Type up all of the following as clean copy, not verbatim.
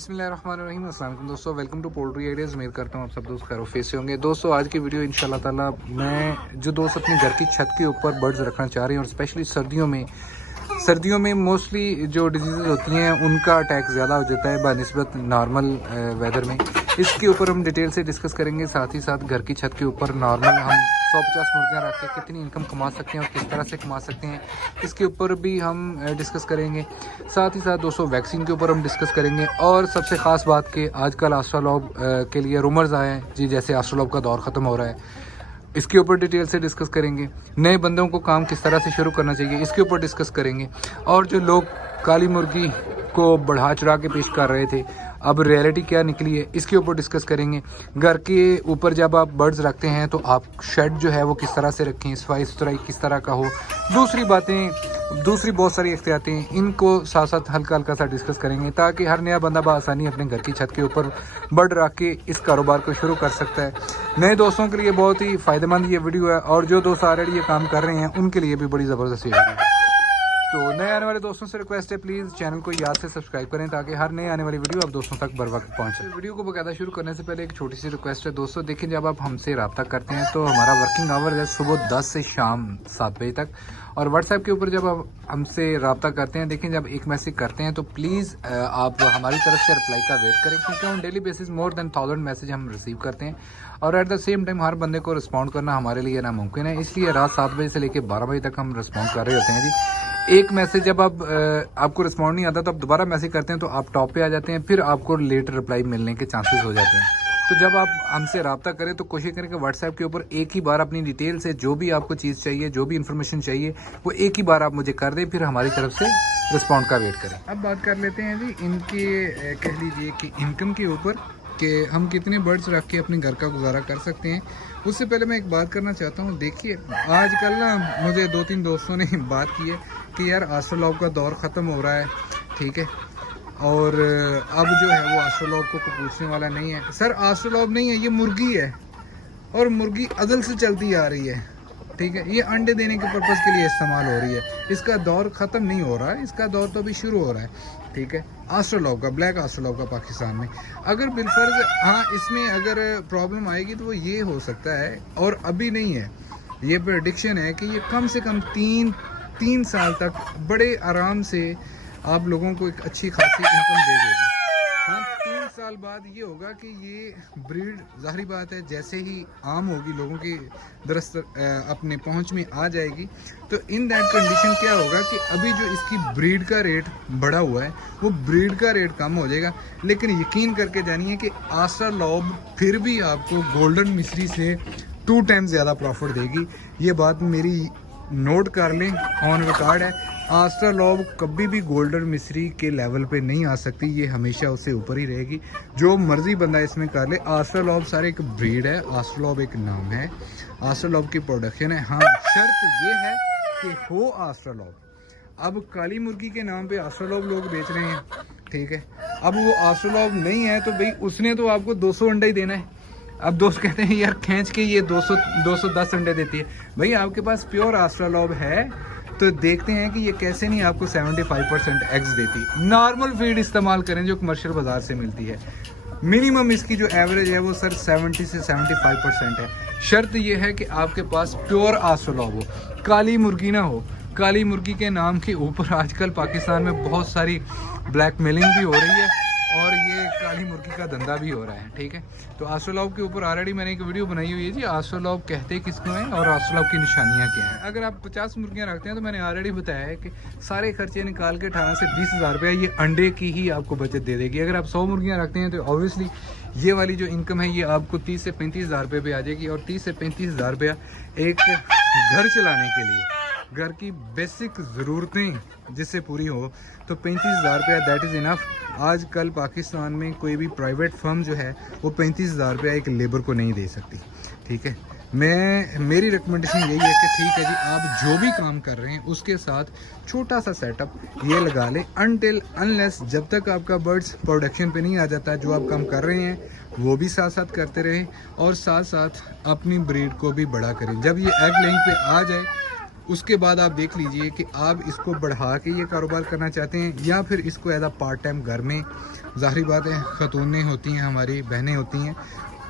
बिस्मिल्लाहिर्रहमानिर्रहीम। अस्सलाम वालेकुम दोस्तों, वेलकम टू पोल्ट्री आइडियाज़। उम्मीद करता हूँ आप सब दोस्त खैर से होंगे। दोस्तों आज की वीडियो इंशाल्लाह ताला मैं जो दोस्त अपने घर की छत के ऊपर बर्ड्स रखना चाह रहे हैं और स्पेशली सर्दियों में मोस्टली जो डिजीज़ होती हैं उनका अटैक ज़्यादा हो जाता है बनिस्बत नॉर्मल वेदर में। इसके ऊपर हम डिटेल से डिस्कस करेंगे। साथ ही साथ घर की छत के ऊपर नॉर्मल हम 150 मुर्गियाँ रख के कितनी इनकम कमा सकते हैं और किस तरह से कमा सकते हैं, इसके ऊपर भी हम डिस्कस करेंगे। साथ ही साथ दोस्तों वैक्सीन के ऊपर हम डिस्कस करेंगे और सबसे ख़ास बात कि आजकल आस्ट्रालॉब के लिए रूमर्स आए हैं जी, जैसे आस्ट्रालॉब का दौर ख़त्म हो रहा है, इसके ऊपर डिटेल से डिस्कस करेंगे। नए बंदों को काम किस तरह से शुरू करना चाहिए, इसके ऊपर डिस्कस करेंगे। और जो लोग काली मुर्गी को बढ़ा चढ़ा के पेश कर रहे थे, अब रियलिटी क्या निकली है, इसके ऊपर डिस्कस करेंगे। घर के ऊपर जब आप बर्ड्स रखते हैं तो आप शेड जो है वो किस तरह से रखें, सफाई सुथराई किस तरह का हो, दूसरी बहुत सारी एहतियातें, इनको साथ साथ हल्का हल्का सा डिस्कस करेंगे ताकि हर नया बंदा बआसानी अपने घर की छत के ऊपर बर्ड रख के इस कारोबार को शुरू कर सकता है। नए दोस्तों के लिए बहुत ही फ़ायदेमंद ये वीडियो है और जो दोस्त ऑलरेडी ये काम कर रहे हैं उनके लिए भी बड़ी ज़बरदस्त वीडियो है। तो नए आने वाले दोस्तों से रिक्वेस्ट है, प्लीज़ चैनल को याद से सब्सक्राइब करें ताकि हर नए आने वाली वीडियो आप दोस्तों तक बर वक्त पहुँचे। वीडियो को बकायदा शुरू करने से पहले एक छोटी सी रिक्वेस्ट है दोस्तों, देखिए जब आप हमसे रब्ता करते हैं तो हमारा वर्किंग आवर है सुबह 10 से शाम 7 बजे तक। और व्हाट्सएप के ऊपर जब आप हमसे रब्ता करते हैं, देखें जब एक मैसेज करते हैं तो प्लीज़ आप हमारी तरफ से रिप्लाई का वेट करें, क्योंकि हम daily basis more than 1000 message हम रिसीव करते हैं और एट द सेम टाइम हर बंदे को रिस्पॉन्ड करना हमारे लिए नामुमकिन है। इसलिए रात 7 बजे से लेकर 12 बजे तक हम रिस्पॉन्ड कर रहे होते हैं जी। एक मैसेज जब आपको रिस्पॉन्ड नहीं आता तो आप दोबारा मैसेज करते हैं तो आप टॉप पे आ जाते हैं, फिर आपको लेट रिप्लाई मिलने के चांसेस हो जाते हैं। तो जब आप हमसे रब्ता करें तो कोशिश करें कि व्हाट्सएप के ऊपर एक ही बार अपनी डिटेल से जो भी आपको चीज़ चाहिए, जो भी इन्फॉर्मेशन चाहिए, वो एक ही बार आप मुझे कर दें, फिर हमारी तरफ से रिस्पॉन्ड का वेट करें। अब बात कर लेते हैं जी इनके कह लीजिए कि इनकम के ऊपर, कि हम कितने बर्ड्स रख के अपने घर का गुजारा कर सकते हैं। उससे पहले मैं एक बात करना चाहता हूँ। देखिए आजकल ना मुझे 2-3 दोस्तों ने बात की है कि यार आस्ट्रालॉब का दौर ख़त्म हो रहा है, ठीक है, और अब जो है वो आस्ट्रालॉब को पूछने वाला नहीं है। सर आस्ट्रालॉब नहीं है, ये मुर्गी है और मुर्गी अदल से चलती आ रही है, ठीक है, ये अंडे देने के पर्पज़ के लिए इस्तेमाल हो रही है। इसका दौर ख़त्म नहीं हो रहा है, इसका दौर तो अभी शुरू हो रहा है, ठीक है, आस्ट्रालॉब का, ब्लैक आस्ट्रालॉब का पाकिस्तान में। अगर बिलफर्ज हाँ इसमें अगर प्रॉब्लम आएगी तो वो ये हो सकता है, और अभी नहीं है, ये प्रेडिक्शन है कि ये कम से कम तीन साल तक बड़े आराम से आप लोगों को एक अच्छी खासी इनकम दे देगी। हाँ 3 साल बाद ये होगा कि ये ब्रीड, जाहिर बात है जैसे ही आम होगी, लोगों की दरस्त अपने पहुंच में आ जाएगी, तो इन दैट कंडीशन क्या होगा कि अभी जो इसकी ब्रीड का रेट बढ़ा हुआ है वो ब्रीड का रेट कम हो जाएगा। लेकिन यकीन करके जानिए कि आस्ट्रालॉब फिर भी आपको गोल्डन मिस्री से 2 टाइम्स ज़्यादा प्रॉफिट देगी। ये बात मेरी नोट कर लें, ऑन रिकॉर्ड है। आस्ट्रालॉब कभी भी गोल्डन मिस्री के लेवल पे नहीं आ सकती, ये हमेशा उससे ऊपर ही रहेगी। जो मर्जी बंदा इसमें कर ले, आस्ट्रालॉब सारे एक ब्रीड है, आस्ट्रालॉब एक नाम है, आस्ट्रालॉब की प्रोडक्शन है। हाँ शर्त ये है कि हो आस्ट्रालॉब। अब काली मुर्गी के नाम पे आस्ट्रालॉब लोग बेच रहे हैं, ठीक है, अब वो आस्ट्रालॉब नहीं है तो भाई उसने तो आपको 200 अंडा ही देना है। अब दोस्त कहते हैं यार खींच के ये 210 अंडे देती है। भाई आपके पास प्योर आस्ट्रालॉब है तो देखते हैं कि ये कैसे नहीं आपको 75% एग्स देती। नॉर्मल फीड इस्तेमाल करें जो कमर्शियल बाजार से मिलती है। मिनिमम इसकी जो एवरेज है वो सर 70 से 75% है। शर्त ये है कि आपके पास प्योर आस्ट्रालॉब हो, काली मुर्गी ना हो। काली मुर्गी के नाम के ऊपर आजकल पाकिस्तान में बहुत सारी ब्लैकमेलिंग भी हो रही है और ये काली मुर्गी का धंधा भी हो रहा है, ठीक है। तो आस्ट्रालॉब के ऊपर ऑलरेडी मैंने एक वीडियो बनाई हुई है जी, आस्ट्रालॉब कहते किसको हैं और आस्ट्रालॉब की निशानियां क्या हैं। अगर आप 50 मुर्गियां रखते हैं तो मैंने ऑलरेडी बताया है कि सारे खर्चे निकाल के 18 से 20 हज़ार रुपया ये अंडे की ही आपको बचत दे देगी। अगर आप 100 मुर्गियाँ रखते हैं तो ऑब्वियसली ये वाली जो इनकम है ये आपको 30 से 35 हज़ार रुपये पे आ जाएगी। और 30 से 35 हज़ार रुपया एक घर चलाने के लिए, घर की बेसिक ज़रूरतें जिससे पूरी हो तो 35 हज़ार रुपया दैट इज़ इनफ। आजकल पाकिस्तान में कोई भी प्राइवेट फर्म जो है वो 35 हज़ार रुपया एक लेबर को नहीं दे सकती, ठीक है। मेरी रिकमेंडेशन यही है कि ठीक है जी, आप जो भी काम कर रहे हैं उसके साथ छोटा सा सेटअप ये लगा लें अनटिल अनलेस जब तक आपका बर्ड्स प्रोडक्शन पे नहीं आ जाता। जो आप काम कर रहे हैं वो भी साथ साथ करते रहें और साथ साथ अपनी ब्रीड को भी बड़ा करें। जब ये एग लेइंग पे आ जाए उसके बाद आप देख लीजिए कि आप इसको बढ़ा के ये कारोबार करना चाहते हैं या फिर इसको एज अ पार्ट टाइम घर में, ज़ाहिर बात है खतूनें होती हैं, हमारी बहनें होती हैं,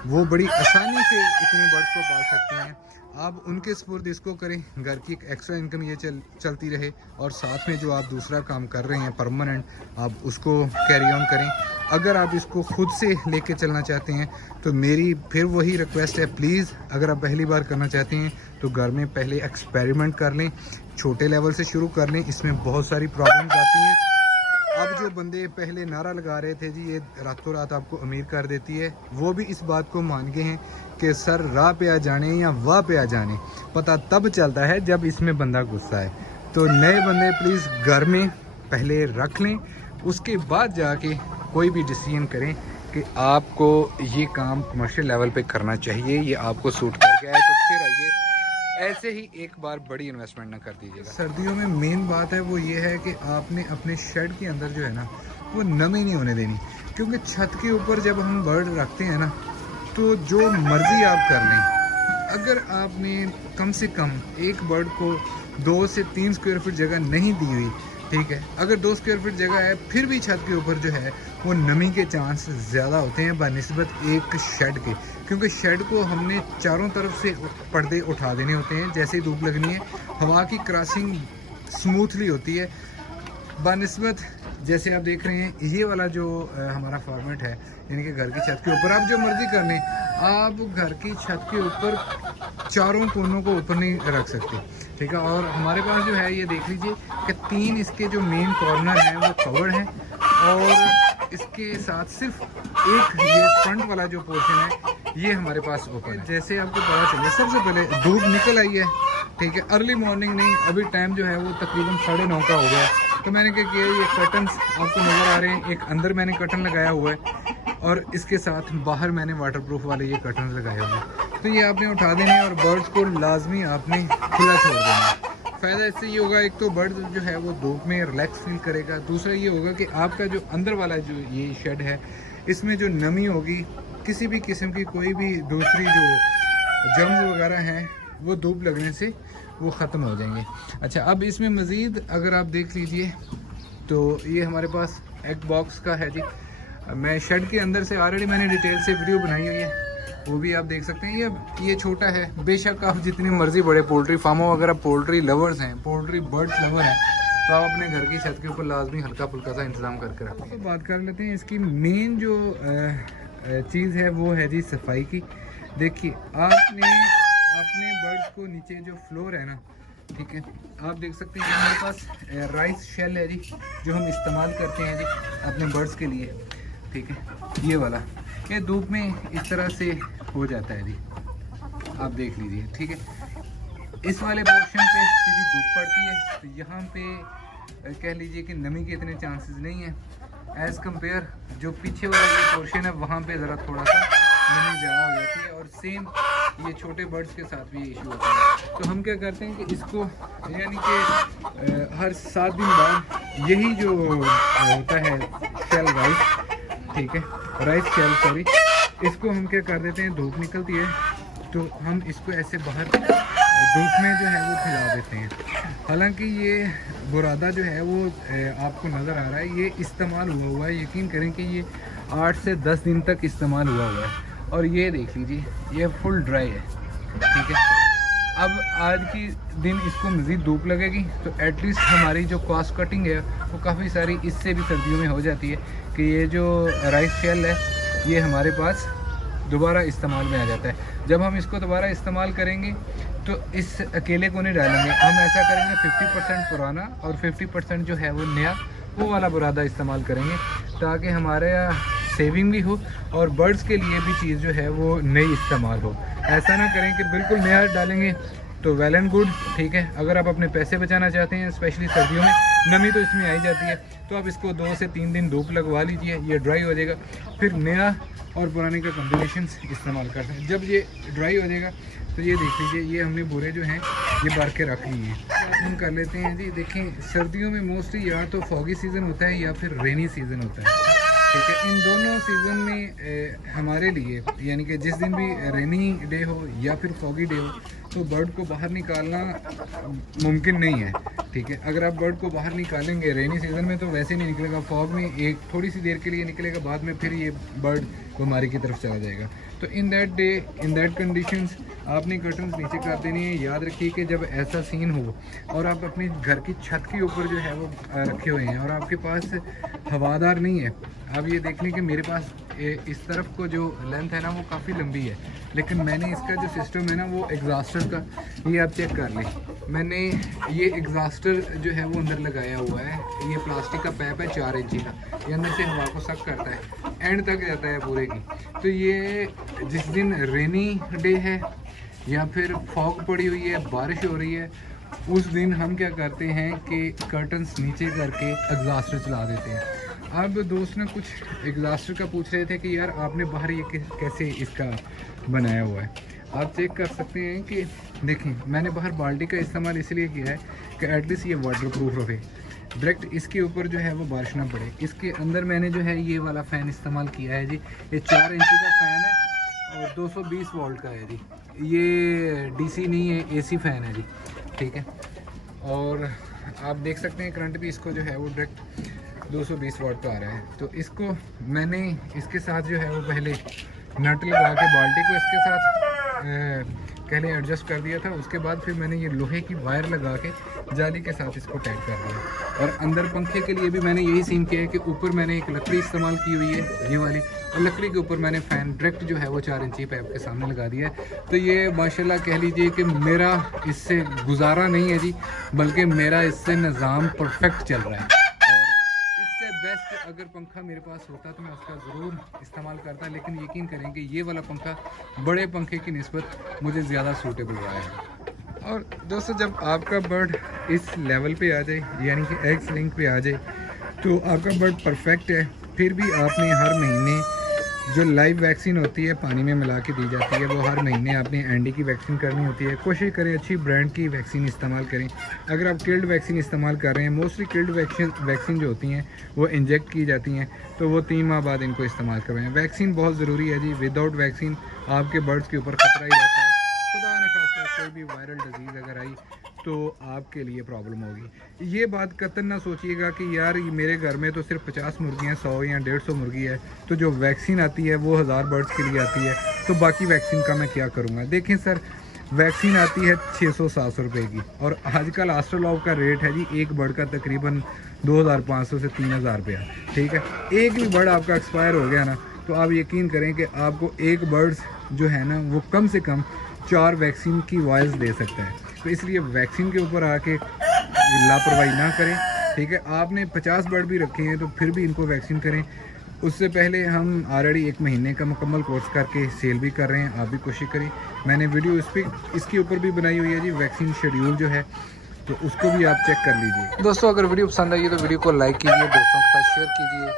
वो बड़ी आसानी से इतने बर्ड्स को पाल सकती हैं। आप उनके सपुर्द इसको करें, घर की एक एक्स्ट्रा इनकम ये चलती रहे, और साथ में जो आप दूसरा काम कर रहे हैं परमानेंट, आप उसको कैरी ऑन करें। अगर आप इसको खुद से लेके चलना चाहते हैं तो मेरी फिर वही रिक्वेस्ट है, प्लीज़ अगर आप पहली बार करना चाहते हैं तो घर में पहले एक्सपेरिमेंट कर लें, छोटे लेवल से शुरू कर लें। इसमें बहुत सारी प्रॉब्लम्स आती हैं। अब जो बंदे पहले नारा लगा रहे थे जी ये रातों रात आपको अमीर कर देती है, वो भी इस बात को मान गए हैं कि सर राह पे आ जाने या वाह पे आ जाने पता तब चलता है जब इसमें बंदा गुस्सा है। तो नए बंदे प्लीज़ घर में पहले रख लें, उसके बाद जाके कोई भी डिसीजन करें कि आपको ये काम कमर्शियल लेवल पे करना चाहिए, ये आपको सूट कर गया है तो फिर आइए। ऐसे ही एक बार बड़ी इन्वेस्टमेंट ना कर दीजिएगा। सर्दियों में मेन बात है वो ये है कि आपने अपने शेड के अंदर जो है ना वो नमी नहीं होने देनी, क्योंकि छत के ऊपर जब हम बर्ड रखते हैं ना तो जो मर्ज़ी आप कर लें, अगर आपने कम से कम एक बर्ड को 2 से 3 स्क्वायर फीट जगह नहीं दी हुई, ठीक है, अगर 2 स्क्वायर फीट जगह है फिर भी छत के ऊपर जो है वो नमी के चांस ज़्यादा होते हैं बनिस्बत एक शेड के, क्योंकि शेड को हमने चारों तरफ से पर्दे उठा देने होते हैं। जैसे ही धूप लगनी है हवा की क्रॉसिंग स्मूथली होती है बनिस्बत, जैसे आप देख रहे हैं ये वाला जो हमारा फॉर्मेट है, यानी कि घर की छत के ऊपर आप जो मर्ज़ी कर लें, आप घर की छत के ऊपर चारों कोनों को ऊपर नहीं रख सकते, ठीक है। और हमारे पास जो है ये देख लीजिए कि 3 इसके जो मेन कॉर्नर हैं वो कवर्ड हैं, और इसके साथ सिर्फ एक ये फ्रंट वाला जो पोर्शन है ये हमारे पास ओपन है। जैसे आपको पता चले, सबसे पहले धूप निकल आई है, ठीक है, अर्ली मॉर्निंग नहीं, अभी टाइम जो है वो तकरीबन 9:30 का हो गया, तो मैंने क्या किया, ये कर्टन्स आपको नज़र आ रहे हैं, एक अंदर मैंने कर्टन लगाया हुआ है और इसके साथ बाहर मैंने वाटरप्रूफ वाले ये कर्टन लगाए हुए हैं। तो ये आपने उठा देने हैं और बर्ड्स को लाजमी आपने खुला छोड़ देना है। फ़ायदा इससे ये होगा, एक तो बर्ड जो है वो धूप में रिलैक्स फील करेगा, दूसरा ये होगा कि आपका जो अंदर वाला जो ये शेड है इसमें जो नमी होगी, किसी भी किस्म की कोई भी दूसरी जो जर्म्स वगैरह हैं वो धूप लगने से वो ख़त्म हो जाएंगे। अच्छा, अब इसमें मज़ीद अगर आप देख लीजिए तो ये हमारे पास एग बॉक्स का है जी, मैं शेड के अंदर से ऑलरेडी मैंने डिटेल से वीडियो बनाई हुई है, वो भी आप देख सकते हैं। ये छोटा है, बेशक आप जितने मर्जी बड़े पोल्ट्री फार्म हो, अगर आप पोल्ट्री लवर्स हैं, पोल्ट्री बर्ड्स लवर हैं, तो आप अपने घर की छत के ऊपर लाजमी हल्का फुल्का सा इंतज़ाम करके रखें। तो बात कर लेते हैं इसकी मेन जो चीज़ है वो है जी सफाई की। देखिए आपने अपने बर्ड्स को नीचे जो फ्लोर है ना, ठीक है, आप देख सकते हैं हमारे पास राइस शेल है जी, जो हम इस्तेमाल करते हैं जी अपने बर्ड्स के लिए, ठीक है, ये वाला, ये धूप में इस तरह से हो जाता है जी, आप देख लीजिए, ठीक है। इस वाले पोर्शन पे सीधी धूप पड़ती है, तो यहाँ पे कह लीजिए कि नमी के इतने चांसेस नहीं है एज़ कम्पेयर जो पीछे वाला ये पोर्शन है, वहाँ पे ज़रा थोड़ा सा नमी ज़्यादा हो जाती है। और सेम ये छोटे बर्ड्स के साथ भी इशू होता है। तो हम क्या करते हैं कि इसको यानी कि हर 7 दिन बाद यही जो होता है शेल राइस, ठीक है, राइस शेल सॉरी, इसको हम क्या कर देते हैं, धूप निकलती है तो हम इसको ऐसे बाहर धूप में जो है वो खिला देते हैं। हालांकि ये बुरादा जो है वो आपको नज़र आ रहा है, ये इस्तेमाल हुआ है, यकीन करें कि ये 8 से 10 दिन तक इस्तेमाल हुआ है। और ये देख लीजिए ये फुल ड्राई है, ठीक है। अब आज की दिन इसको मज़ीद धूप लगेगी तो एटलीस्ट हमारी जो कॉस्ट कटिंग है वो काफ़ी सारी इससे भी सर्दियों में हो जाती है कि ये जो राइस शेल है ये हमारे पास दोबारा इस्तेमाल में आ जाता है। जब हम इसको दोबारा इस्तेमाल करेंगे तो इस अकेले को नहीं डालेंगे, हम ऐसा करेंगे 50% पुराना और 50% जो है वो नया, वो वाला बुरादा इस्तेमाल करेंगे ताकि हमारे सेविंग भी हो और बर्ड्स के लिए भी चीज़ जो है वो नई इस्तेमाल हो। ऐसा ना करें कि बिल्कुल नया डालेंगे तो वेल एंड गुड, ठीक है। अगर आप अपने पैसे बचाना चाहते हैं, स्पेशली सर्दियों में नमी तो इसमें आई जाती है, तो आप इसको 2 से 3 दिन धूप लगवा लीजिए, ये ड्राई हो जाएगा, फिर नया और पुराने का कॉम्बिनेशन इस्तेमाल करते हैं। जब ये ड्राई हो जाएगा तो ये देख लीजिए ये हमने बोरे जो हैं ये भर के रख लिए हैं। हम कर लेते हैं जी, देखें सर्दियों में मोस्टली या तो फॉगी सीज़न होता है या फिर रेनी सीज़न होता है। ठीक है। इन दोनों सीज़न में हमारे लिए यानी कि जिस दिन भी रेनी डे हो या फिर फॉगी डे हो तो बर्ड को बाहर निकालना मुमकिन नहीं है। ठीक है, अगर आप बर्ड को बाहर निकालेंगे रेनी सीज़न में तो वैसे नहीं निकलेगा, फॉग में एक थोड़ी सी देर के लिए निकलेगा, बाद में फिर ये बर्ड बीमारी की तरफ चला जाएगा। तो in that day in that conditions आपने कर्टन्स नीचे कर देनी है। याद रखिए कि जब ऐसा सीन हो और आप अपने घर की छत के ऊपर जो है वो रखे हुए हैं और आपके पास हवादार नहीं है, आप ये देख लें कि मेरे पास इस तरफ को जो लेंथ है ना वो काफ़ी लंबी है, लेकिन मैंने इसका जो सिस्टम है ना वो एग्जॉस्टर का, ये आप चेक कर लें, मैंने ये एग्जॉस्टर जो है वो अंदर लगाया हुआ है। ये प्लास्टिक का पैप है 4 इंची का, ये अंदर से हवा को सक करता है, एंड तक जाता है पूरे की। तो ये जिस दिन रेनी डे है या फिर फॉग पड़ी हुई है, बारिश हो रही है, उस दिन हम क्या करते हैं कि कर्टन्स नीचे करके एग्जॉस्टर चला देते हैं। अब दोस्त ने कुछ एग्जॉस्टर का पूछ रहे थे कि यार आपने बाहर ये कैसे इसका बनाया हुआ है। आप चेक कर सकते हैं कि देखें, मैंने बाहर बाल्टी का इस्तेमाल इसलिए किया है कि एटलीस्ट ये वाटर प्रूफ रहे, डायरेक्ट इसके ऊपर जो है वो बारिश ना पड़े। इसके अंदर मैंने जो है ये वाला फ़ैन इस्तेमाल किया है जी, ये 4 इंची का फ़ैन है और 220 वोल्ट का है जी, ये डीसी नहीं है, एसी फ़ैन है जी। ठीक है, और आप देख सकते हैं करंट भी इसको जो है वो डायरेक्ट 220 वाट का आ रहा है। तो इसको मैंने इसके साथ जो है वो पहले नट लगा के बाल्टी को इसके साथ पहले एडजस्ट कर दिया था, उसके बाद फिर मैंने ये लोहे की वायर लगा के जाली के साथ इसको टाइट कर दिया। और अंदर पंखे के लिए भी मैंने यही सीन किया है कि ऊपर मैंने एक लकड़ी इस्तेमाल की हुई है ये वाली, और लकड़ी के ऊपर मैंने फ़ैन डायरेक्ट जो है वो 4 इंची पैप के सामने लगा दिया है। तो ये माशाल्लाह कह लीजिए कि मेरा इससे गुजारा नहीं है जी, बल्कि मेरा इससे निज़ाम परफेक्ट चल रहा है। बेस्ट अगर पंखा मेरे पास होता तो मैं उसका ज़रूर इस्तेमाल करता, लेकिन यकीन करें कि ये वाला पंखा बड़े पंखे की निस्बत मुझे ज़्यादा सूटेबल रहा है। और दोस्तों, जब आपका बर्ड इस लेवल पे आ जाए यानी कि एग्स लिंक पे आ जाए तो आपका बर्ड परफेक्ट है। फिर भी आपने हर महीने जो लाइव वैक्सीन होती है पानी में मिला के दी जाती है, वो हर महीने आपने एंडी की वैक्सीन करनी होती है। कोशिश करें अच्छी ब्रांड की वैक्सीन इस्तेमाल करें। अगर आप किल्ड वैक्सीन इस्तेमाल कर रहे हैं, मोस्टली किल्ड वैक्सीन जो होती हैं वो इंजेक्ट की जाती हैं, तो वो 3 माह बाद इनको इस्तेमाल करें। वैक्सीन बहुत ज़रूरी है जी, विदाउट वैक्सीन आपके बर्ड्स के ऊपर खतरा ही रहता है। खुदा न खास्ता कोई भी वायरल डिजीज़ अगर आई तो आपके लिए प्रॉब्लम होगी। ये बात कतई ना सोचिएगा कि यार ये मेरे घर में तो सिर्फ 50 मुर्गियाँ, 100 या 150 मुर्गी है, तो जो वैक्सीन आती है वो 1000 बर्ड्स के लिए आती है, तो बाकी वैक्सीन का मैं क्या करूँगा। देखें सर, वैक्सीन आती है 600-700 रुपये की, और आजकल एस्ट्रोलॉब का रेट है जी एक बर्ड का तकरीबन 2500 से 3000 रुपया। ठीक है, एक भी बर्ड आपका एक्सपायर हो गया ना तो आप यकीन करें कि आपको एक बर्ड्स जो है ना वो कम से कम 4 वैक्सीन की वायल्स दे सकता है। तो इसलिए वैक्सीन के ऊपर आके लापरवाही ना करें। ठीक है, आपने 50 बर्ड भी रखे हैं तो फिर भी इनको वैक्सीन करें। उससे पहले हम ऑलरेडी 1 महीने का मुकम्मल कोर्स करके सेल भी कर रहे हैं, आप भी कोशिश करें। मैंने वीडियो इसके ऊपर भी बनाई हुई है जी, वैक्सीन शेड्यूल जो है, तो उसको भी आप चेक कर लीजिए। दोस्तों, अगर वीडियो पसंद आई तो वीडियो को लाइक कीजिए, दोस्तों के साथ शेयर कीजिए।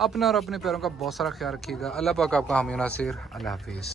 अपना और अपने पैरों का बहुत सारा ख्याल रखिएगा। अल्लाह पाक आपका हामी नासिर। अल्लाह हाफिज़।